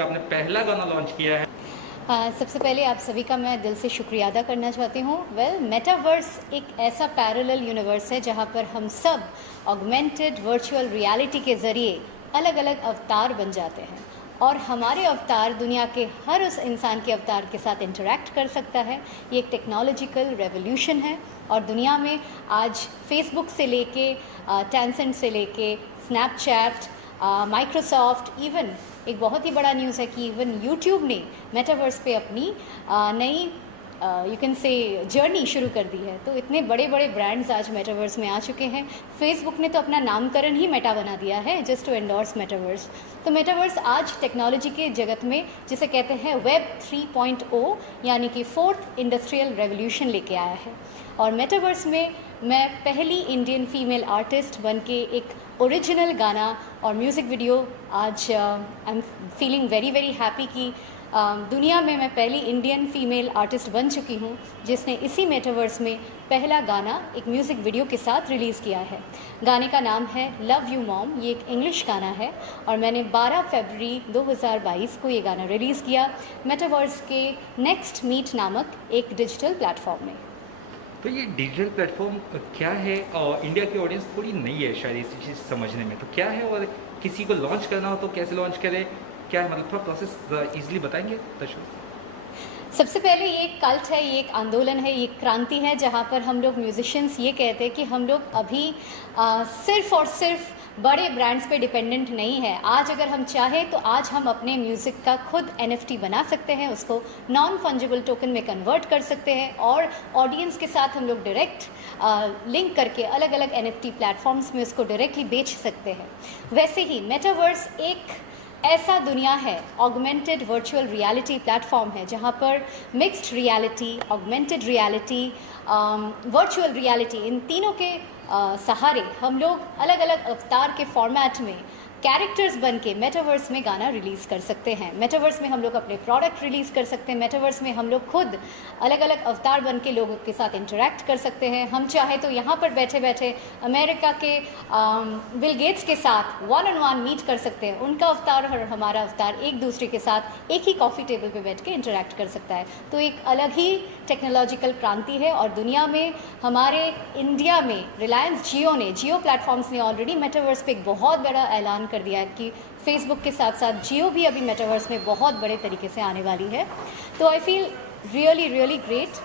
क्योंकि आपने पहला गाना लॉन्च किया है। सबसे पहले आप सभी का मैं दिल से शुक्रिया अदा करना चाहती हूँ। मेटावर्स एक ऐसा पैरेलल यूनिवर्स है जहाँ पर हम सब ऑगमेंटेड वर्चुअल रियलिटी के ज़रिए अलग अलग अवतार बन जाते हैं और हमारे अवतार दुनिया के हर उस इंसान के अवतार के साथ इंटरेक्ट कर सकता है। ये एक टेक्नोलॉजिकल रेवोल्यूशन है और दुनिया में आज फेसबुक से लेके टेंसेंट से लेके स्नैपचैट, माइक्रोसॉफ्ट, इवन एक बहुत ही बड़ा न्यूज़ है कि इवन यूट्यूब ने मेटावर्स पे अपनी नई यू कैन से जर्नी शुरू कर दी है। तो इतने बड़े बड़े ब्रांड्स आज मेटावर्स में आ चुके हैं। फेसबुक ने तो अपना नामकरण ही मेटा बना दिया है जस्ट टू एंडोर्स मेटावर्स। तो मेटावर्स आज टेक्नोलॉजी के जगत में जिसे कहते हैं वेब 3.0 यानी कि फोर्थ इंडस्ट्रियल रेवोल्यूशन लेके आया है। और मेटावर्स में मैं पहली इंडियन फीमेल आर्टिस्ट बन के एक ओरिजिनल गाना और म्यूज़िक वीडियो आज I am feeling very very happy कि दुनिया में मैं पहली इंडियन फीमेल आर्टिस्ट बन चुकी हूँ जिसने इसी मेटावर्स में पहला गाना एक म्यूज़िक वीडियो के साथ रिलीज़ किया है। गाने का नाम है लव यू मॉम। ये एक इंग्लिश गाना है और मैंने 12 फरवरी 2022 को ये गाना रिलीज़ किया मेटावर्स के नेक्स्ट मीट नामक एक डिजिटल प्लेटफॉर्म में। तो ये डिजिटल प्लेटफॉर्म क्या है? और इंडिया की ऑडियंस थोड़ी नई है शायद इस चीज़ समझने में, तो क्या है और किसी को लॉन्च करना हो तो कैसे लॉन्च करें, क्या है, मतलब थोड़ा प्रोसेस ईजिली बताएंगे दर्शकों? सबसे पहले ये एक कल्ट है, ये एक आंदोलन है, ये एक क्रांति है जहाँ पर हम लोग म्यूजिशियंस ये कहते हैं कि हम लोग अभी सिर्फ़ और सिर्फ बड़े ब्रांड्स पे डिपेंडेंट नहीं है। आज अगर हम चाहें तो आज हम अपने म्यूज़िक का खुद NFT बना सकते हैं, उसको नॉन फंजिबल टोकन में कन्वर्ट कर सकते हैं और ऑडियंस के साथ हम लोग डायरेक्ट लिंक करके अलग अलग NFT प्लेटफॉर्म्स में उसको डायरेक्टली बेच सकते हैं। वैसे ही मेटावर्स एक ऐसा दुनिया है, ऑगमेंटेड वर्चुअल रियलिटी प्लेटफॉर्म है जहाँ पर mixed reality, augmented reality, virtual reality, इन तीनों के सहारे हम लोग अलग अलग अवतार के फॉर्मेट में कैरेक्टर्स बन के मेटावर्स में गाना रिलीज़ कर सकते हैं। मेटावर्स में हम लोग अपने प्रोडक्ट रिलीज़ कर सकते हैं। मेटावर्स में हम लोग खुद अलग अलग अवतार बन के लोगों के साथ इंटरेक्ट कर सकते हैं। हम चाहे तो यहाँ पर बैठे बैठे अमेरिका के बिल गेट्स के साथ वन ऑन वन मीट कर सकते हैं। उनका अवतार और हमारा अवतार एक दूसरे के साथ एक ही कॉफ़ी टेबल पे बैठ के इंटरेक्ट कर सकता है। तो एक अलग ही टेक्नोलॉजिकल क्रांति है और दुनिया में हमारे इंडिया में रिलायंस जियो प्लेटफॉर्म्स ने ऑलरेडी मेटावर्स पे एक बहुत बड़ा ऐलान कर दिया है कि फेसबुक के साथ साथ जियो भी अभी मेटावर्स में बहुत बड़े तरीके से आने वाली है। तो I feel really really great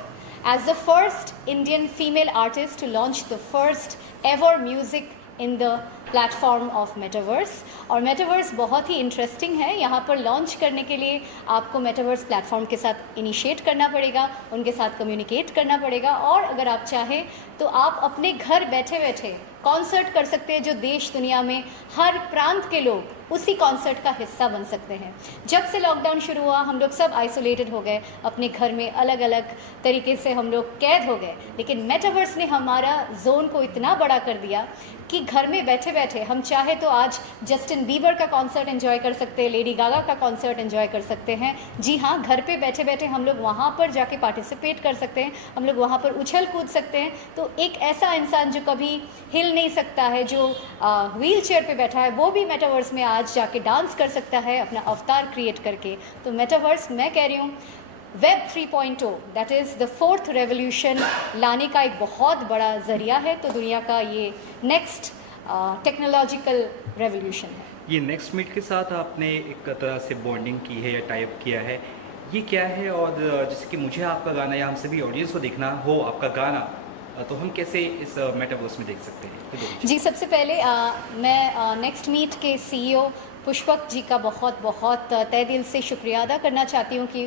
as the first Indian female artist to launch the first ever music in the platform of metaverse. और मेटावर्स बहुत ही इंटरेस्टिंग है। यहाँ पर लॉन्च करने के लिए आपको मेटावर्स प्लेटफॉर्म के साथ इनिशिएट करना पड़ेगा, उनके साथ कम्युनिकेट करना पड़ेगा और अगर आप चाहें तो आप अपने घर बैठे बैठे कॉन्सर्ट कर सकते हैं जो देश दुनिया में हर प्रांत के लोग उसी कॉन्सर्ट का हिस्सा बन सकते हैं। जब से लॉकडाउन शुरू हुआ हम लोग सब आइसोलेटेड हो गए, अपने घर में अलग अलग तरीके से हम लोग कैद हो गए, लेकिन मेटावर्स ने हमारा जोन को इतना बड़ा कर दिया कि घर में बैठे बैठे हम चाहे तो आज जस्टिन बीबर का कॉन्सर्ट एंजॉय कर सकते हैं, लेडी गागा का कॉन्सर्ट एंजॉय कर सकते हैं। जी हाँ, घर पे बैठे बैठे हम लोग वहाँ पर जाके पार्टिसिपेट कर सकते हैं, हम लोग वहाँ पर उछल कूद सकते हैं। तो एक ऐसा इंसान जो कभी हिल नहीं सकता है, जो व्हील चेयर पर बैठा है, वो भी मेटावर्स में आज जाके डांस कर सकता है अपना अवतार क्रिएट करके। तो मेटावर्स मैं कह रही हूँ web 3.0 that is the fourth revolution लाने का एक बहुत बड़ा ज़रिया है। तो दुनिया का ये नेक्स्ट टेक्नोलॉजिकल रेवोल्यूशन है। ये नेक्स्ट मीट के साथ आपने एक तरह से बॉन्डिंग की है या टाइप किया है, ये क्या है? और जैसे कि मुझे आपका गाना या हम सभी ऑडियंस को देखना हो आपका गाना, तो हम कैसे इस मेटावर्स में देख सकते हैं? तो जी, सबसे पहले मैं नेक्स्ट मीट के CEO पुष्पक जी का बहुत बहुत तहे दिल से शुक्रिया अदा करना चाहती हूँ कि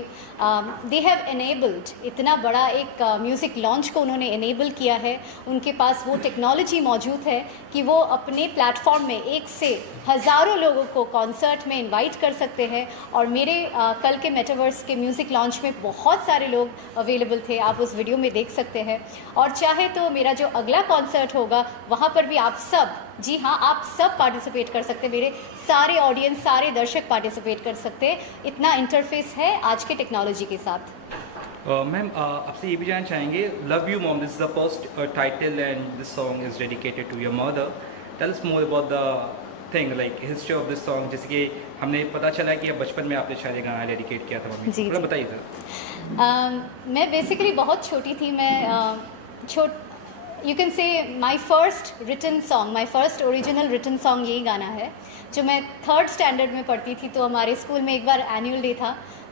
दे हैव एनेबल्ड, इतना बड़ा एक म्यूज़िक लॉन्च को उन्होंने एनेबल किया है। उनके पास वो टेक्नोलॉजी मौजूद है कि वो अपने प्लेटफॉर्म में एक से हज़ारों लोगों को कॉन्सर्ट में इनवाइट कर सकते हैं। और मेरे कल के मेटावर्स के म्यूज़िक लॉन्च में बहुत सारे लोग अवेलेबल थे, आप उस वीडियो में देख सकते हैं। और चाहे तो मेरा जो अगला कॉन्सर्ट होगा वहाँ पर भी आप सब, जी हाँ, आप सब पार्टिसिपेट कर सकते हैं, मेरे सारे ऑडियंस, सारे दर्शक पार्टिसिपेट कर सकते हैं। इतना इंटरफेस है आज के टेक्नोलॉजी के साथ। मैम, आपसे ये भी जानना चाहेंगे, love you mom, this is the first title and this song is dedicated to your mother. Tell us more about the thing, like history of this song. जैसे कि हमने पता चला कि अब बचपन में आपने शायद ये गाना डेडिकेट किया था मम्मी को। जी, थोड़ा जी। बताइए सर। मैं बेसिकली बहुत छोटी थी। मैं you can say my first written song, my first original written song यही गाना है। जो मैं 3rd स्टैंडर्ड में पढ़ती थी, तो हमारे स्कूल में एक बार एनुअल डे था,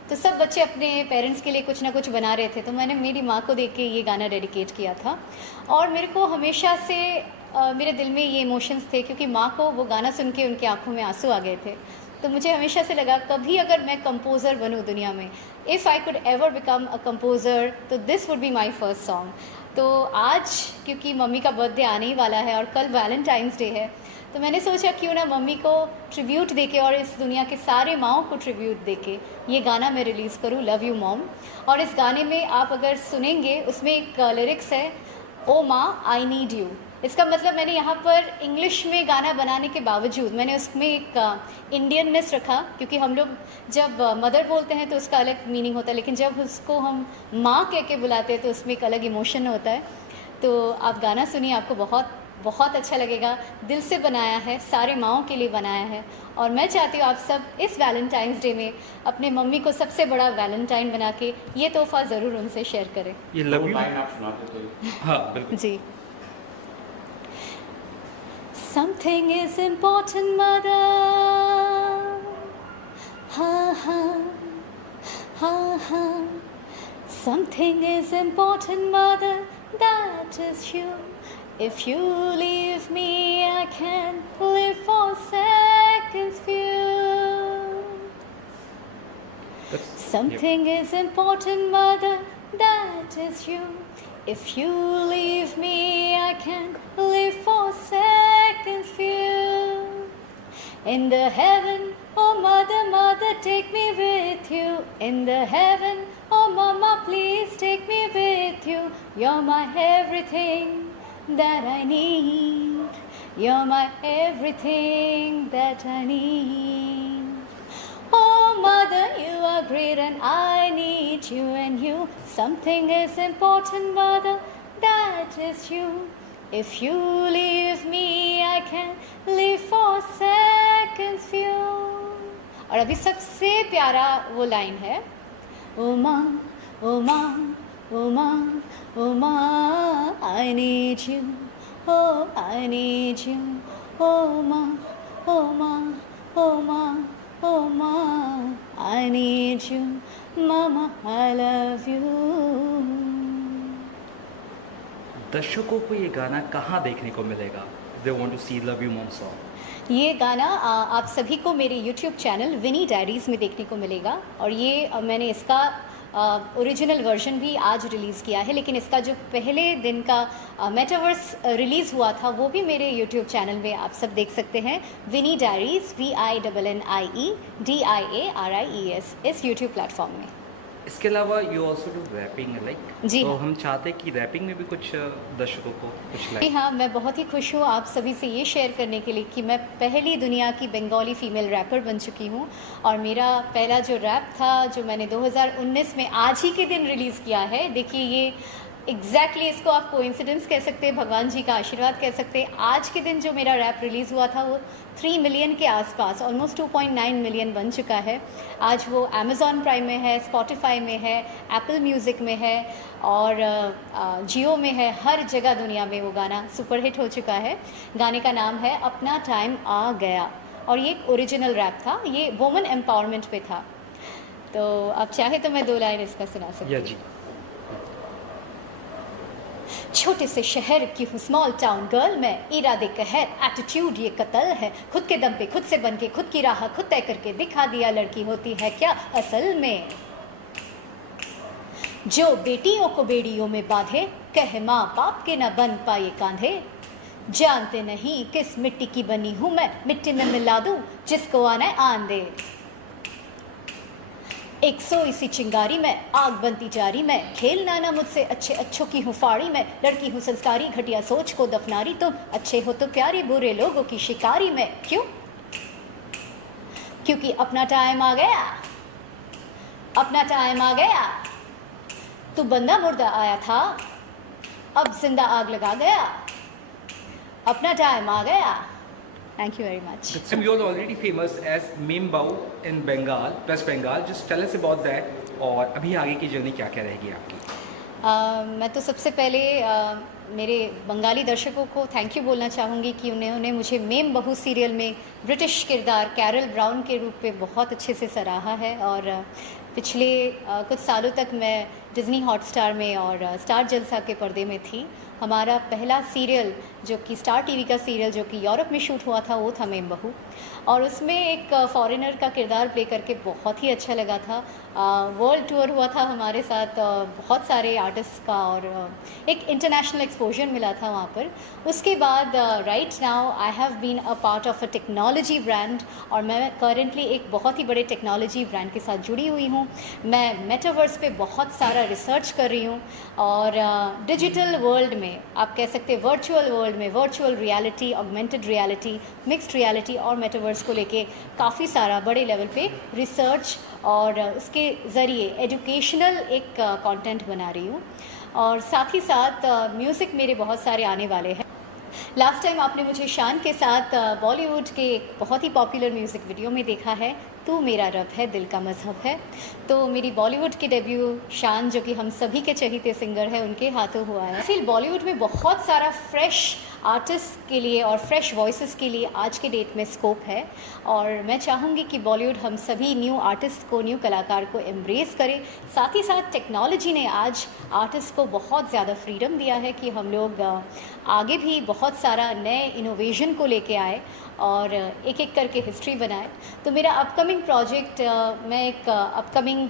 तो सब बच्चे अपने पेरेंट्स के लिए कुछ ना कुछ बना रहे थे, तो मैंने मेरी माँ को देख के ये गाना डेडिकेट किया था। और मेरे को हमेशा से मेरे दिल में ये इमोशंस थे, क्योंकि माँ को वो गाना सुन के उनकी आंखों में आंसू आ गए थे। तो मुझे हमेशा से लगा कभी अगर मैं कंपोज़र बनूँ दुनिया में, if I could ever become a composer, तो this would be my first song. तो आज क्योंकि मम्मी का बर्थडे आने ही वाला है और कल वैलेंटाइंस डे है, तो मैंने सोचा क्यों ना मम्मी को ट्रिब्यूट देके और इस दुनिया के सारे माँओं को ट्रिब्यूट देके ये गाना मैं रिलीज़ करूँ, लव यू मॉम। और इस गाने में आप अगर सुनेंगे, उसमें एक लिरिक्स है, ओ माँ आई नीड यू। इसका मतलब मैंने यहाँ पर इंग्लिश में गाना बनाने के बावजूद मैंने उसमें एक इंडियननेस रखा, क्योंकि हम लोग जब मदर बोलते हैं तो उसका अलग मीनिंग होता है, लेकिन जब उसको हम माँ कह के बुलाते हैं तो उसमें एक अलग इमोशन होता है। तो आप गाना सुनिए, आपको बहुत बहुत अच्छा लगेगा। दिल से बनाया है, सारे माँओं के लिए बनाया है। और मैं चाहती हूँ आप सब इस वैलेंटाइंस डे में अपने मम्मी को सबसे बड़ा वैलेंटाइन बना के ये तोहफ़ा ज़रूर उनसे शेयर करें। ये लव वो यू, लाइन आप सुनाते तो हाँ बिल्कुल। जी। Something is important, mother. Ha ha ha ha. Something is important, mother. That is you. If you leave me, I can't live for seconds few. That's- Something is important, mother, that is you. If you leave me, I can't live for seconds few. In the heaven, oh mother, mother, take me with you. In the heaven, oh mama, please take me with you. You're my everything that I need. You're my everything that I need. Oh mother, you are great and I need you and you. Something is important, mother, that is you. If you leave me, I can live for seconds few. और अभी सबसे प्यारा वो line है, ओ माँ, ओ माँ, ओ माँ, ओ माँ, I need you, oh I need you, oh माँ, oh माँ, oh माँ, oh माँ, I need you, mama, I love you. दर्शकों को ये गाना कहाँ देखने को मिलेगा? They want to see love you mom song. ये गाना आप सभी को मेरे YouTube चैनल विनी डायरीज़ में देखने को मिलेगा। और ये मैंने इसका ओरिजिनल वर्जन भी आज रिलीज़ किया है, लेकिन इसका जो पहले दिन का मेटावर्स रिलीज़ हुआ था वो भी मेरे YouTube चैनल में आप सब देख सकते हैं। विनी डायरीज़, VINNIE DIARIES, इस YouTube प्लेटफॉर्म में। इसके अलावा you also do rapping like, जी तो हाँ। हम चाहते हैं कि रैपिंग में भी कुछ दर्शकों को कुछ जी लाइक। हाँ, मैं बहुत ही खुश हूँ आप सभी से ये शेयर करने के लिए कि मैं पहली दुनिया की बंगाली फ़ीमेल रैपर बन चुकी हूँ। और मेरा पहला जो रैप था, जो मैंने 2019 में आज ही के दिन रिलीज़ किया है, देखिए ये एग्जैक्टली इसको आप कोइंसिडेंस कह सकते हैं, भगवान जी का आशीर्वाद कह सकते हैं। आज के दिन जो मेरा रैप रिलीज़ हुआ था वो 3 मिलियन के आसपास, ऑलमोस्ट 2.9 मिलियन बन चुका है। आज वो अमेज़ॉन प्राइम में है, स्पॉटिफाई में है, एप्पल म्यूज़िक में है और जियो में है। हर जगह दुनिया में वो गाना सुपरहिट हो चुका है। गाने का नाम है अपना टाइम आ गया और ये एक ओरिजिनल रैप था, ये वुमेन एम्पावरमेंट पे था। तो आप चाहे तो मैं 2 लाइन इसका सुना सकती या हूँ। जी, छोटे से शहर की हूँ, स्मॉल टाउन गर्ल मैं, इरादे कहर एटीट्यूड ये कत्ल है, खुद के दम पे खुद से बन के खुद की राह खुद तय करके दिखा दिया लड़की होती है क्या असल में। जो बेटियों को बेड़ियों में बांधे, कहे माँ बाप के न बन पाए कांधे। जानते नहीं किस मिट्टी की बनी हूँ मैं, मिट्टी में मिला दूँ जिसको आना है आन दे। एक सोई सी चिंगारी में आग बनती जारी में, खेल नाना मुझसे अच्छे अच्छों की हूँ फाड़ी में। लड़की हूँ संस्कारी घटिया सोच को दफनारी, तुम अच्छे हो तो प्यारी बुरे लोगों की शिकारी में। क्यों? क्योंकि अपना टाइम आ गया, अपना टाइम आ गया। तू बंदा मुर्दा आया था, अब जिंदा आग लगा गया। अपना टाइम आ गया, thank you very much. Ma'am, you are already famous as Membao in Bengal, West Bengal. Just tell us about that. और अभी आगे की जर्नी क्या क्या रहेगी आपकी? मैं तो सबसे पहले मेरे बंगाली दर्शकों को थैंक यू बोलना चाहूँगी कि उन्होंने मुझे मेम बहू सीरियल में ब्रिटिश किरदार कैरल ब्राउन के रूप में बहुत अच्छे से सराहा है। और पिछले कुछ सालों तक मैं डिज़नी हॉटस्टार में और स्टार जलसा के पर्दे में थी। हमारा पहला सीरियल जो कि स्टार टीवी का सीरियल जो कि यूरोप में शूट हुआ था वो था मेम बहू, और उसमें एक फॉरेनर का किरदार प्ले करके बहुत ही अच्छा लगा था। वर्ल्ड टूर हुआ था हमारे साथ बहुत सारे आर्टिस्ट का, और एक इंटरनेशनल एक्सपोजर मिला था वहाँ पर। उसके बाद right now I have been a part of a technology brand, और मैं करेंटली एक बहुत ही बड़े टेक्नोलॉजी ब्रांड के साथ जुड़ी हुई हूँ। मैं मेटावर्स पे बहुत सारा रिसर्च कर रही हूँ, और डिजिटल वर्ल्ड में आप कह सकते हैं वर्चुअल वर्ल्ड में virtual reality, augmented reality, mixed reality और मेटावर्स को लेके काफ़ी सारा बड़े लेवल पे रिसर्च और उसके ज़रिए एजुकेशनल एक कंटेंट बना रही हूँ। और साथ ही साथ म्यूज़िक मेरे बहुत सारे आने वाले हैं। लास्ट टाइम आपने मुझे शान के साथ बॉलीवुड के एक बहुत ही पॉपुलर म्यूज़िक वीडियो में देखा है, तू मेरा रब है दिल का मज़हब है। तो मेरी बॉलीवुड की डेब्यू शान, जो कि हम सभी के चहीते सिंगर है, उनके हाथों हुआ है। फिर बॉलीवुड में बहुत सारा फ्रेश आर्टिस्ट के लिए और फ्रेश वॉइसेस के लिए आज के डेट में स्कोप है, और मैं चाहूँगी कि बॉलीवुड हम सभी न्यू आर्टिस्ट को, न्यू कलाकार को एम्ब्रेस करें। साथ ही साथ टेक्नोलॉजी ने आज आर्टिस्ट को बहुत ज़्यादा फ्रीडम दिया है कि हम लोग आगे भी बहुत सारा नए इनोवेशन को लेके आए और एक एक करके हिस्ट्री बनाए। तो मेरा अपकमिंग प्रोजेक्ट, मैं एक अपकमिंग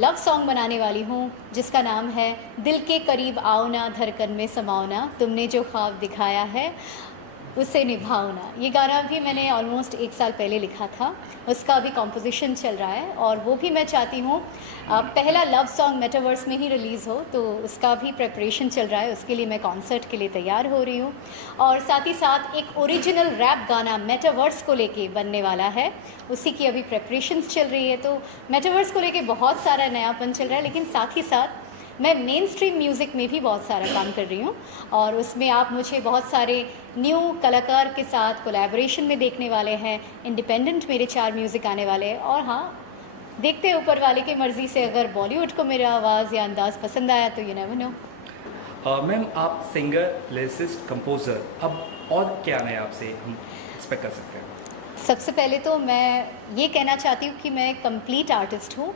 लव सॉन्ग बनाने वाली हूँ जिसका नाम है दिल के करीब आओ ना धड़कन में समाओ ना, तुमने जो ख्वाब दिखाया है उसे निभाओ ना। ये गाना भी मैंने ऑलमोस्ट 1 साल पहले लिखा था, उसका अभी कॉम्पोजिशन चल रहा है, और वो भी मैं चाहती हूँ पहला लव सॉन्ग मेटावर्स में ही रिलीज़ हो, तो उसका भी प्रेपरेशन चल रहा है। उसके लिए मैं कॉन्सर्ट के लिए तैयार हो रही हूँ, और साथ ही साथ एक ओरिजिनल रैप गाना मेटावर्स को लेके बनने वाला है, उसी की अभी प्रेपरेशंस चल रही है। तो मेटावर्स को लेके बहुत सारा नयापन चल रहा है, लेकिन साथ ही साथ मैं मेन स्ट्रीम म्यूज़िक में भी बहुत सारा काम कर रही हूँ, और उसमें आप मुझे बहुत सारे न्यू कलाकार के साथ कोलैबोरेशन में देखने वाले हैं। इंडिपेंडेंट मेरे 4 म्यूज़िक आने वाले हैं, और हाँ, देखते हैं ऊपर वाले की मर्ज़ी से अगर बॉलीवुड को मेरा आवाज़ या अंदाज़ पसंद आया तो यू नेवर नो। मैम, आप सिंगर, लिरिसिस्ट, कंपोज़र, अब और क्या नया आपसे हम एक्सपेक्ट कर सकते हैं? सबसे पहले तो मैं ये कहना चाहती हूँ कि मैं कंप्लीट आर्टिस्ट हूँ,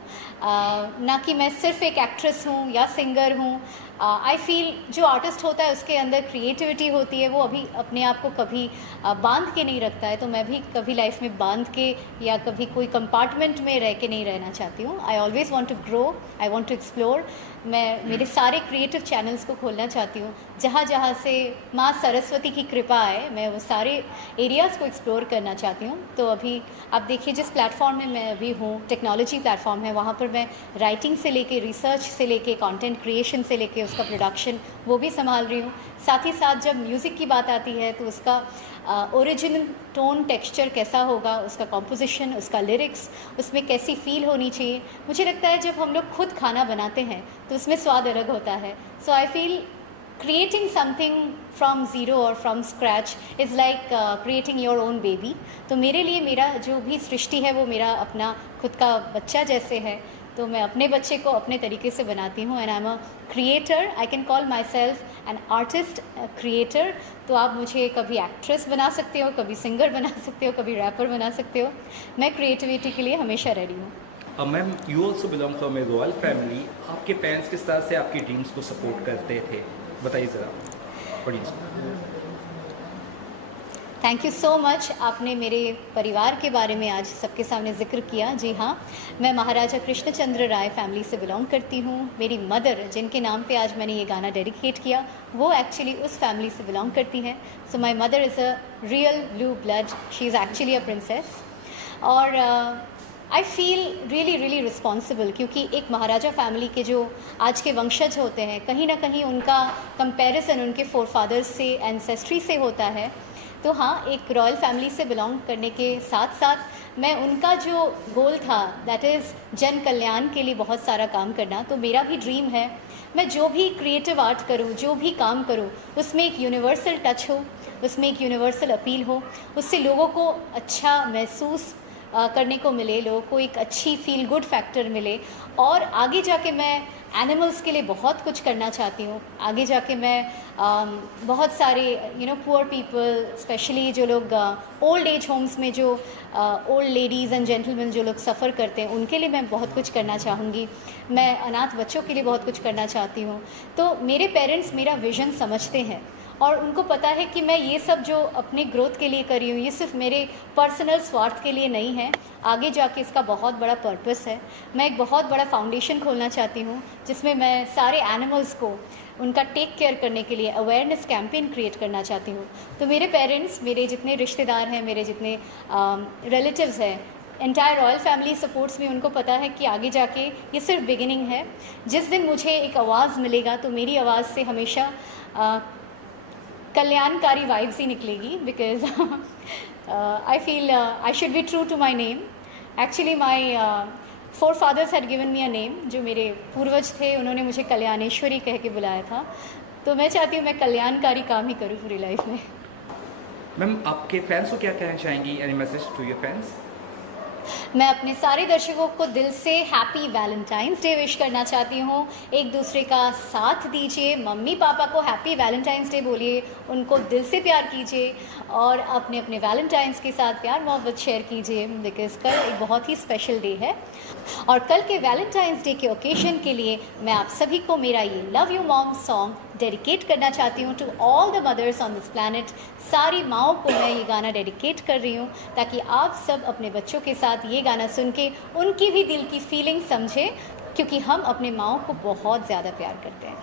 ना कि मैं सिर्फ एक एक्ट्रेस हूँ या सिंगर हूँ। आई फील जो आर्टिस्ट होता है उसके अंदर क्रिएटिविटी होती है, वो अभी अपने आप को कभी बांध के नहीं रखता है। तो मैं भी कभी लाइफ में बांध के या कभी कोई कंपार्टमेंट में रह के नहीं रहना चाहती हूँ। I always want to grow, I want to explore. मैं मेरे सारे क्रिएटिव चैनल्स को खोलना चाहती हूँ, जहाँ जहाँ से माँ सरस्वती की कृपा है, मैं वो सारे एरियाज़ को एक्सप्लोर करना चाहती हूँ। तो अभी आप देखिए जिस प्लेटफॉर्म में मैं अभी हूँ, टेक्नोलॉजी प्लेटफॉर्म है, वहाँ पर मैं राइटिंग से लेके, रिसर्च से लेके, कंटेंट क्रिएशन से लेके उसका प्रोडक्शन वो भी संभाल रही हूँ। साथ ही साथ जब म्यूज़िक की बात आती है तो उसका ओरिजिनल टोन टेक्सचर कैसा होगा, उसका कॉम्पोजिशन, उसका लिरिक्स, उसमें कैसी फील होनी चाहिए। मुझे लगता है जब हम लोग खुद खाना बनाते हैं तो उसमें स्वाद अलग होता है। So I feel creating something from zero और from scratch is like creating your own baby. तो मेरे लिए मेरा जो भी सृष्टि है वो मेरा अपना खुद का बच्चा जैसे है। तो मैं अपने बच्चे को अपने तरीके से बनाती हूँ, and I am a creator. I can call my self an artist creator. तो आप मुझे कभी एक्ट्रेस बना सकते हो, कभी सिंगर बना सकते हो, कभी रैपर बना सकते हो। मैं क्रिएटिविटी के लिए हमेशा रेडी हूँ। Ma'am, you also belong from A royal family. आपके पेरेंट्स किस तरह से आपकी ड्रीम्स को सपोर्ट करते थे, बताइए ज़रा ऑडियंस को। Thank you so much. आपने मेरे परिवार के बारे में आज सबके सामने ज़िक्र किया। जी हाँ, मैं महाराजा कृष्णचंद्र राय फैमिली से बिलोंग करती हूँ। मेरी मदर, जिनके नाम पे आज मैंने ये गाना डेडिकेट किया, वो एक्चुअली उस फैमिली से बिलोंग करती हैं। So my mother is a real blue blood, she is actually a princess. और आई फील रियली रिस्पॉन्सिबल, क्योंकि एक महाराजा फैमिली के जो आज के वंशज होते हैं, कहीं ना कहीं उनका कंपैरिजन उनके फोरफादर्स से, एंसेस्ट्री से होता है। तो हाँ, एक रॉयल फैमिली से बिलोंग करने के साथ साथ मैं उनका जो गोल था दैट इज़ जन कल्याण के लिए बहुत सारा काम करना, तो मेरा भी ड्रीम है मैं जो भी क्रिएटिव आर्ट करूँ, जो भी काम करूँ, उसमें एक यूनिवर्सल टच हो, उसमें एक यूनिवर्सल अपील हो, उससे लोगों को अच्छा महसूस करने को मिले, लोगों को एक अच्छी फील गुड फैक्टर मिले। और आगे जाके मैं एनिमल्स के लिए बहुत कुछ करना चाहती हूँ। आगे जाके मैं बहुत सारे पुअर पीपल, स्पेशली जो लोग ओल्ड एज होम्स में जो ओल्ड लेडीज़ एंड जेंटलमैन जो लोग सफ़र करते हैं, उनके लिए मैं बहुत कुछ करना चाहूँगी। मैं अनाथ बच्चों के लिए बहुत कुछ करना चाहती हूँ। तो मेरे पेरेंट्स मेरा विज़न समझते हैं और उनको पता है कि मैं ये सब जो अपने ग्रोथ के लिए कर रही हूँ, ये सिर्फ मेरे पर्सनल स्वार्थ के लिए नहीं है, आगे जाके इसका बहुत बड़ा पर्पस है। मैं एक बहुत बड़ा फाउंडेशन खोलना चाहती हूँ जिसमें मैं सारे एनिमल्स को उनका टेक केयर करने के लिए अवेयरनेस कैंपेन क्रिएट करना चाहती हूँ। तो मेरे पेरेंट्स, मेरे जितने रिश्तेदार हैं, मेरे जितने रिलेटिव्स हैं, एंटायर रॉयल फैमिली सपोर्ट्स में, उनको पता है कि आगे जाके ये सिर्फ बिगिनिंग है। जिस दिन मुझे एक आवाज़ मिलेगा तो मेरी आवाज़ से हमेशा कल्याणकारी वाइब्स ही निकलेगी, because I feel I should be true to my name. Actually my forefathers had given me a name, जो मेरे पूर्वज थे उन्होंने मुझे कल्याणेश्वरी कह के बुलाया था। तो मैं चाहती हूँ मैं कल्याणकारी काम ही करूँ पूरी लाइफ में। मैम, आपके फैंस को क्या कहना चाहेंगी, any message to your fans? मैं अपने सारे दर्शकों को दिल से हैप्पी वैलेंटाइंस डे विश करना चाहती हूँ। एक दूसरे का साथ दीजिए, मम्मी पापा को हैप्पी वैलेंटाइंस डे बोलिए, उनको दिल से प्यार कीजिए और अपने अपने वैलेंटाइंस के साथ प्यार मोहब्बत शेयर कीजिए, बिकॉज कल एक बहुत ही स्पेशल डे है। और कल के वैलेंटाइंस डे के ओकेजन के लिए मैं आप सभी को मेरा ये love you mom song dedicate करना चाहती हूँ to all the mothers on this planet. सारी माँओं को मैं ये गाना डेडिकेट कर रही हूँ ताकि आप सब अपने बच्चों के साथ ये गाना सुन के उनकी भी दिल की फीलिंग समझें, क्योंकि हम अपने माँओं को बहुत ज़्यादा प्यार करते हैं।